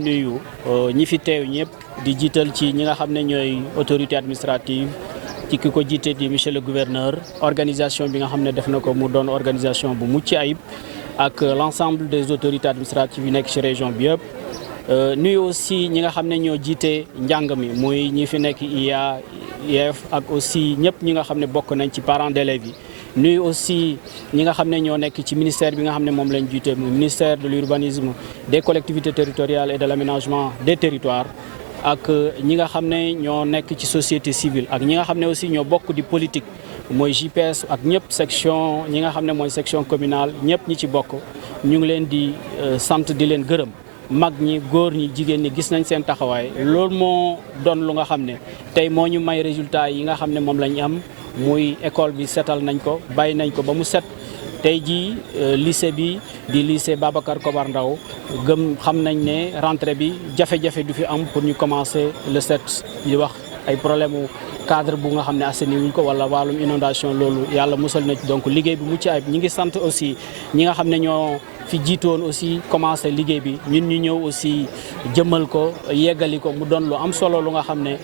nuyu ñi fi teew ñëpp di jiital ci ñi nga xam ne ñooy autorité administrative ci ki ko jiite di monsieur le gouverneur organisation bi nga xam ne def na ko mu doon organisation bu mucc ayib ak l'ensemble des autorités administratives yi nekk ci région bi yëpp. nuyu aussi ñi nga xam ne ñoo jiite njàng mi muy ñi fi nekk IA IEF ak aussi ñëpp ñi nga xam ne bokk nañ ci parents d'élèves yi. nuyu aussi ñi nga xam ne ñoo nekk ci ministère bi nga xam ne moom lañ jiite muy ministère de l'urbanisme, des collectivités territoriales et de l'aménagement des territoires ak ñi nga xam ne ñoo nekk ci société civile ak ñi nga xam ne aussi ñoo bokk di politique mooy JPS ak ñëpp section ñi nga xam ne mooy section communale ñëpp ñi ci bokk ñu ngi leen di sant di leen gërëm. mag ñi góor ñi jigéen ñi gis nañ seen taxawaay loolu moo doon lu nga xam ne tey moo ñu may résultat yi nga xam ne moom lañ am muy école bi setal nañ ko bàyyi nañ ko ba mu set tey jii lycée bi di lycée Babacar Kobar Ndaw gëm xam nañ ne rentrée bi jafe-jafe du fi am pour ñu commencer le 7 di wax ay problème mu cadre bu nga xam ne assaini wuñ ko wala wàllum inondation loolu yàlla musal na ci donc liggéey bi mucc ayib ñi ngi sant aussi ñi nga xam ne ñoo fi jiitoon aussi commencé liggéey bi ñun ñu ñëw aussi jëmmal ko yeggali ko mu doon lu am solo lu nga xam ne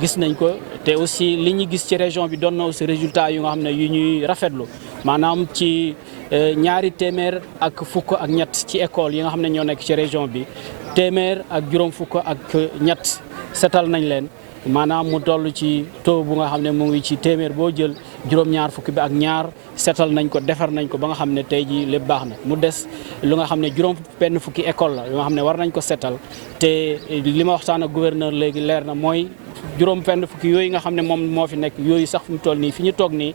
gis nañ ko te aussi li ñu gis ci région bi doon na aussi résultat yu nga xam ne yu ñuy rafetlu maanaam ci ñaari téeméer ak fukk ak ñett ci école yi nga xam ne ñoo nekk ci région bi téeméer ak juróom fukk ak ñett setal nañ leen maanaam mu toll ci taux bu nga xam ne mu ngi ci téeméer boo jël juróom-ñaar fukki bi ak ñaar setal nañ ko defar nañ ko ba nga xam ne tey jii lépp baax na mu des lu nga xam ne juróom benn fukki école la yu nga xam ne war nañ ko setal te li ma waxtaan ak gouverneur léegi leer na mooy juróom benn fukki yooyu nga xam ne moom moo fi nekk yooyu sax fi mu toll nii fi ñu toog nii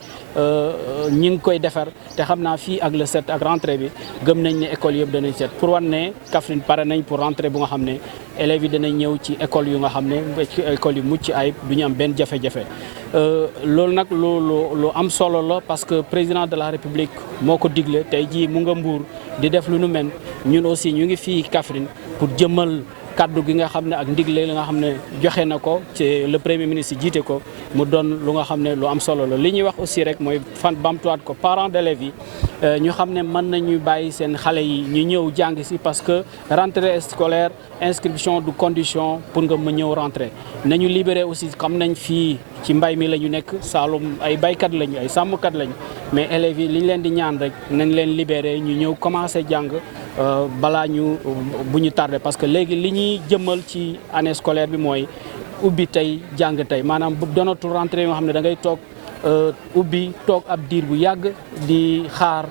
ñi ngi koy defar te xam naa fii ak le 7 ak rentrée bi gëm nañ ne école yëpp danañ set pour wan ne Kaffrine pare nañ pour rentrée bu nga xam ne élèves yi danañ ñëw ci école yu nga xam ne ci école yu mucc ayib du ñu am benn jafe-jafe loolu nag lu am solo la parce que président de la république moo ko digle tey jii mu nga Mbour di def lu nu mel ñun aussi ñu ngi fii Kaffrine pour jëmmal kaddu gi nga xam ne ak ndigle li nga xam ne joxe na ko ci le premier ministre jiite ko mu doon lu nga xam ne lu am solo la li ñuy wax aussi rek mooy fan bamtuwaat ko parents d'élèves yi ñu xam ne mën nañu bàyyi seen xale yi ñu ñëw jàng si parce que rentrée scolaire inscription du condition pour nga ma ñëw rentrée nañu libéré aussi xam nañ fii ci mbay mi la ñu nekk Saloum ay baykat lañu ay sàmmkat lañu mais élèves yi li ñu leen di ñaan rek nañ leen libéré ñu ñëw commencé jàng balaa ñu bu ñu tardé parce que léegi li ñuy jëmmal ci année scolaire bi mooy ubbi tey jàng tey maanaam bu doonatul rentrée yoo xam ne da ngay toog ubbi toog ab diir bu yàgg di xaar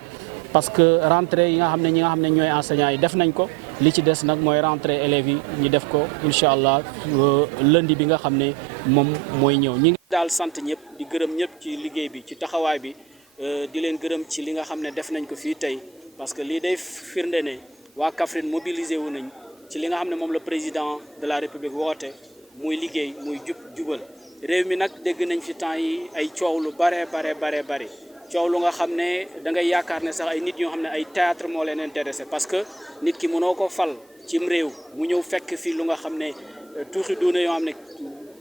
parce que rentrée yi nga xam ne ñi nga xam ne ñooy enseignants yi def nañ ko li ci des nag mooy rentrée élèves yi ñu def ko incha allah lundi bi nga xam ne moom mooy ñëw. ñi ngi daal sant ñëpp di gërëm ñëpp ci liggéey bi ci taxawaay bi di leen gërëm ci li nga xam ne def nañ ko fii tey parce que lii day firnde ne waa Kaffrine mobilisé wu nañ ci li nga xam ne moom le président de la république woote muy liggéey muy jubal réew mi nag dégg nañ fi temps yi ay coow lu bare coow lu nga xam ne da ngay yaakaar ne sax ay nit ñoo xam ne ay théâtre moo leen intéressé parce que nit ki mënoo ko fal cim réew mu ñëw fekk fii lu nga xam ne tuuxi duuna yoo xam ne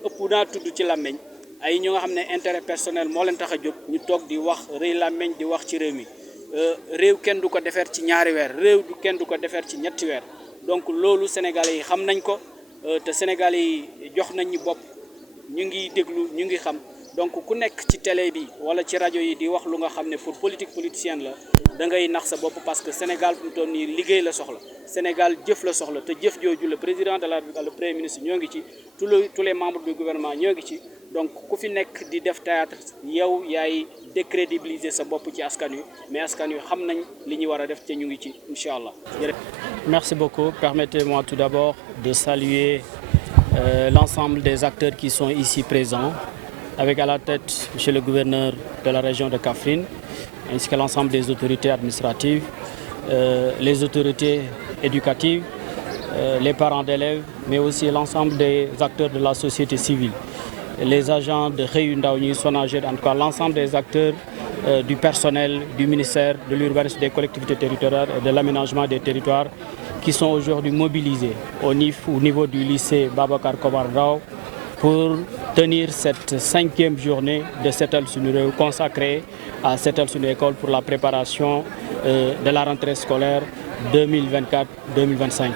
ëpp naa tudd ci làmmeñ ay ñu nga xam ne intérêt personnel moo leen tax a jóg ñu toog di wax rëy làmmeñ di wax ci réew mi réew kenn du ko defar ci ñaari weer réew kenn du ko defar ci ñetti weer donc loolu Sénégalais yi xam nañ ko te Sénégalais yi jox nañ ñu bopp ñu ngi déglu ñu ngi xam donc ku nekk ci télé bi wala ci rajo yi di wax lu nga xam ne pour politique politicienne la da ngay nax sa bopp parce que Sénégal fu mu toll nii liggéey la soxla Sénégal jëf la soxla te jëf jooju le président de la République le premier ministre ñoo ngi ci tous les membres du gouvernement ñoo ngi ci donc ku fi nekk di def théâtre yow yaay décrédibiliser sa bopp ci askan wi mais askan wi xam nañ li ñu war a def te ñu ngi ci incha allah. Merci beaucoup. Permettez-moi tout d'abord de saluer l'ensemble des acteurs qui sont ici présents, avec à la tête monsieur le gouverneur de la région de Kaffrine, ainsi que l'ensemble des autorités administratives, les autorités éducatives, les parents d'élèves, mais aussi l'ensemble des acteurs de la société civile, les agents de Xëyu Ndaw ñi SONAGED, en tout cas l'ensemble des acteurs du personnel du ministère de l'urbanisme, des collectivités territoriales et de l'aménagement des territoires qui sont aujourd'hui mobilisés au niveau du lycée Babacar Kobar Ndaw pour tenir cette 5e journée de Setal Sunu Réew consacrée à Setal Sunu École pour la préparation de la rentrée scolaire 2024-2025.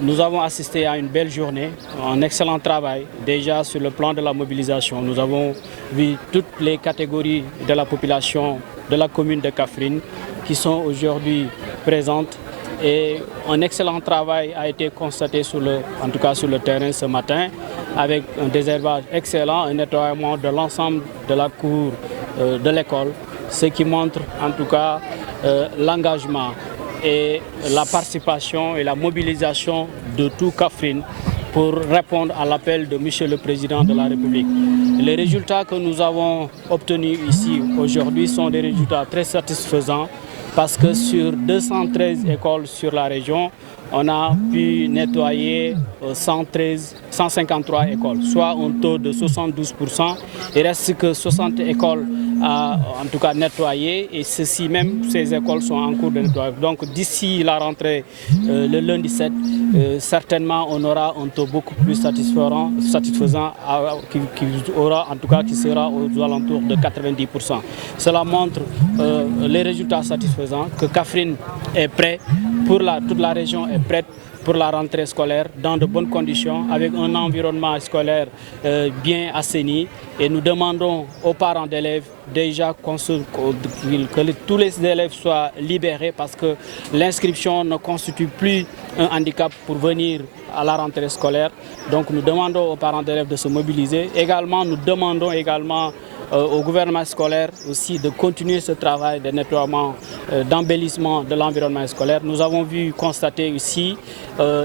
Nous avons assisté à une belle journée, un excellent travail déjà sur le plan de la mobilisation. Nous avons vu toutes les catégories de la population de la commune de Kaffrine qui sont aujourd'hui présentes et un excellent travail a été constaté en tout cas sur le terrain ce matin avec un désherbage excellent, un nettoiement de l'ensemble de la cour de l'école, ce qui montre en tout cas l'engagement et la participation et la mobilisation de tout Kaffrine pour répondre à l'appel de M. le Président de la République. Les résultats que nous avons obtenus ici aujourd'hui sont des résultats très satisfaisants parce que sur 213 écoles sur la région, on a pu nettoyer 153 écoles, soit un taux de 72%. Il reste que 60 écoles à en tout cas nettoyer et ces écoles sont en cours de nettoyage. Donc d'ici la rentrée le lundi 7, certainement on aura un taux beaucoup plus satisfaisant qui sera aux alentours de 90%. Cela montre les résultats satisfaisants, que Kaffrine est prêt, toute la région est prête pour la rentrée scolaire dans de bonnes conditions, avec un environnement scolaire bien assaini. Et nous demandons aux parents d'élèves déjà que tous les élèves soient libérés parce que l'inscription ne constitue plus un handicap pour venir à la rentrée scolaire. Donc nous demandons aux parents d'élèves de se mobiliser. Nous demandons également au gouvernement scolaire aussi de continuer ce travail de nettoiement, d'embellissement de l'environnement scolaire. Nous avons constater ici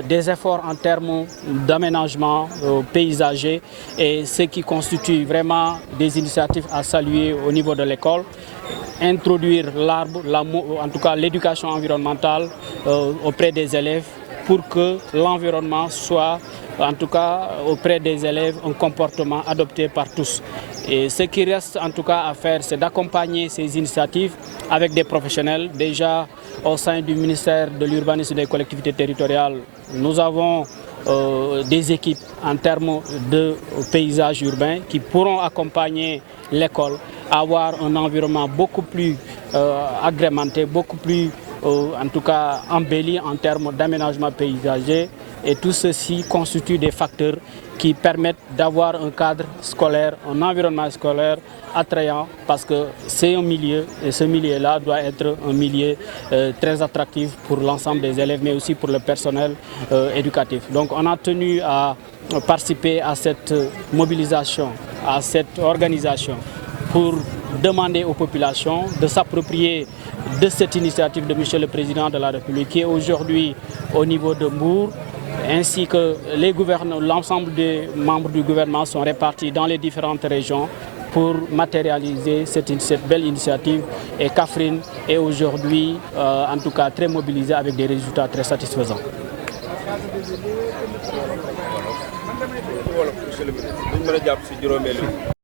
des efforts en termes d'aménagement paysager et ce qui constitue vraiment des initiatives à saluer au niveau de l'école. Introduire l'arbre, en tout cas l'éducation environnementale auprès des élèves pour que l'environnement soit, en tout cas auprès des élèves, un comportement adopté par tous. Et ce qui reste en tout cas à faire, c'est d'accompagner ces initiatives avec des professionnels. Déjà au sein du ministère de l'Urbanisme et des collectivités territoriales, nous avons des équipes en termes de paysage urbain qui pourront accompagner l'école à avoir un environnement beaucoup plus agrémenté, beaucoup plus en tout cas embelli en termes d'aménagement paysager. Et tout ceci constitue des facteurs qui permettent d'avoir un cadre scolaire, un environnement scolaire attrayant parce que c'est un milieu et ce milieu-là doit être un milieu très attractif pour l'ensemble des élèves mais aussi pour le personnel éducatif. Donc on a tenu à participer à cette mobilisation, à cette organisation pour demander aux populations de s'approprier de cette initiative de M. le Président de la République qui est aujourd'hui au niveau de Mbour, ainsi que l'ensemble des membres du gouvernement sont répartis dans les différentes régions pour matérialiser cette belle initiative. Et Kaffrine est aujourd'hui en tout cas très mobilisée avec des résultats très satisfaisants.